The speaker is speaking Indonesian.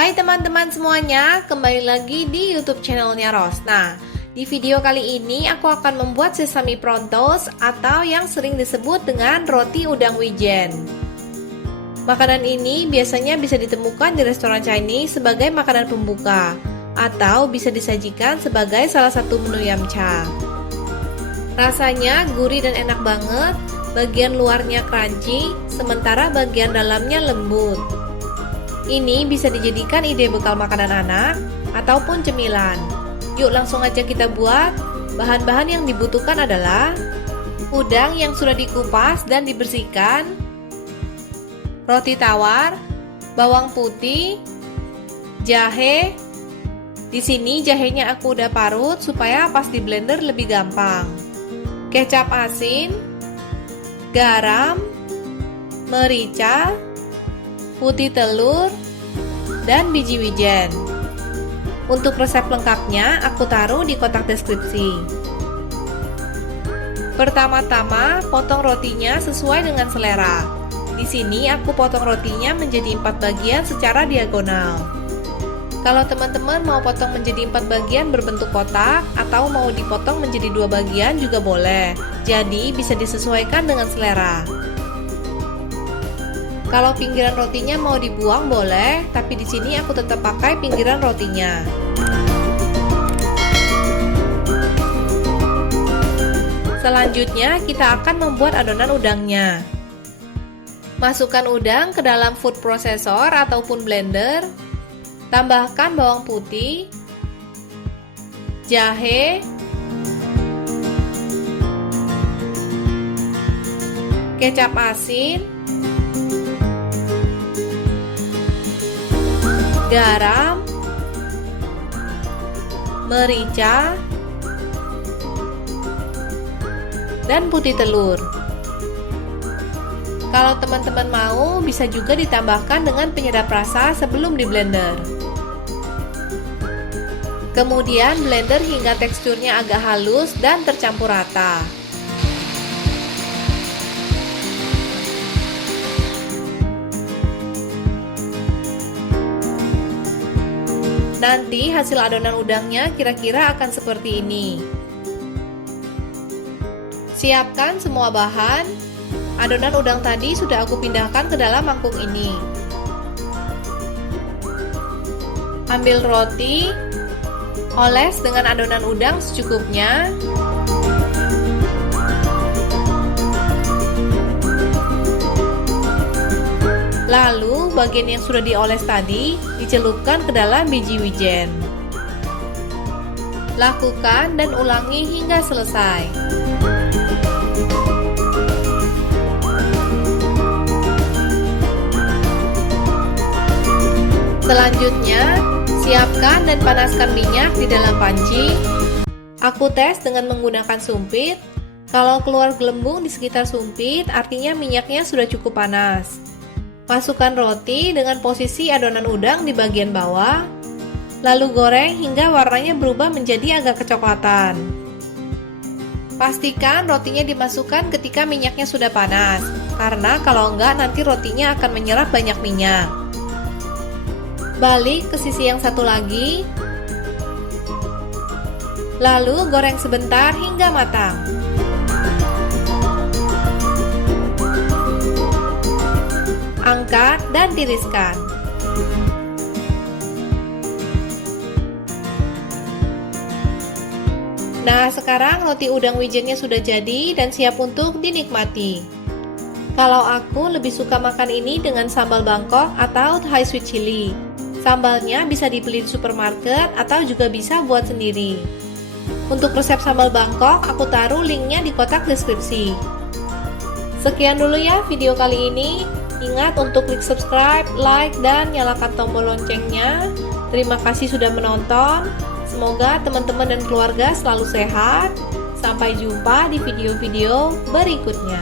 Hai teman-teman semuanya, kembali lagi di YouTube channelnya Rosna. Di video kali ini aku akan membuat sesame prawn toast atau yang sering disebut dengan roti udang wijen. Makanan ini biasanya bisa ditemukan di restoran Chinese sebagai makanan pembuka atau bisa disajikan sebagai salah satu menu yamcha. Rasanya gurih dan enak banget, bagian luarnya crunchy, sementara bagian dalamnya lembut. Ini bisa dijadikan ide bekal makanan anak ataupun cemilan. Yuk langsung aja kita buat. Bahan-bahan yang dibutuhkan adalah udang yang sudah dikupas dan dibersihkan, roti tawar, bawang putih, jahe. Di sini jahenya aku udah parut supaya pas di blender lebih gampang. Kecap asin, garam, merica, putih telur, dan biji wijen. Untuk resep lengkapnya aku taruh di kotak deskripsi. Pertama-tama potong rotinya sesuai dengan selera. Di sini aku potong rotinya menjadi 4 bagian secara diagonal. Kalau teman-teman mau potong menjadi 4 bagian berbentuk kotak atau mau dipotong menjadi 2 bagian juga boleh. Jadi bisa disesuaikan dengan selera. Kalau pinggiran rotinya mau dibuang boleh, tapi di sini aku tetap pakai pinggiran rotinya. Selanjutnya kita akan membuat adonan udangnya. Masukkan udang ke dalam food processor ataupun blender. Tambahkan bawang putih, jahe, kecap asin, garam, merica, dan putih telur. Kalau teman-teman mau, bisa juga ditambahkan dengan penyedap rasa sebelum di blender. Kemudian blender hingga teksturnya agak halus dan tercampur rata. Nanti hasil adonan udangnya kira-kira akan seperti ini. Siapkan semua bahan. Adonan udang tadi sudah aku pindahkan ke dalam mangkuk ini. Ambil roti, oles dengan adonan udang secukupnya. Lalu bagian yang sudah dioles tadi dicelupkan ke dalam biji wijen. Lakukan dan ulangi hingga selesai. Selanjutnya, siapkan dan panaskan minyak di dalam panci. Aku tes dengan menggunakan sumpit. Kalau keluar gelembung di sekitar sumpit, artinya minyaknya sudah cukup panas. Masukkan roti dengan posisi adonan udang di bagian bawah, lalu goreng hingga warnanya berubah menjadi agak kecoklatan. Pastikan rotinya dimasukkan ketika minyaknya sudah panas, karena kalau enggak nanti rotinya akan menyerap banyak minyak. Balik ke sisi yang satu lagi, lalu goreng sebentar hingga matang. Angkat dan tiriskan. Nah, sekarang roti udang wijennya sudah jadi dan siap untuk dinikmati. Kalau aku lebih suka makan ini dengan sambal Bangkok atau Thai sweet chili. Sambalnya bisa dibeli di supermarket atau juga bisa buat sendiri. Untuk resep sambal Bangkok, aku taruh linknya di kotak deskripsi. Sekian dulu ya video kali ini. Ingat untuk klik subscribe, like, dan nyalakan tombol loncengnya. Terima kasih sudah menonton. Semoga teman-teman dan keluarga selalu sehat. Sampai jumpa di video-video berikutnya.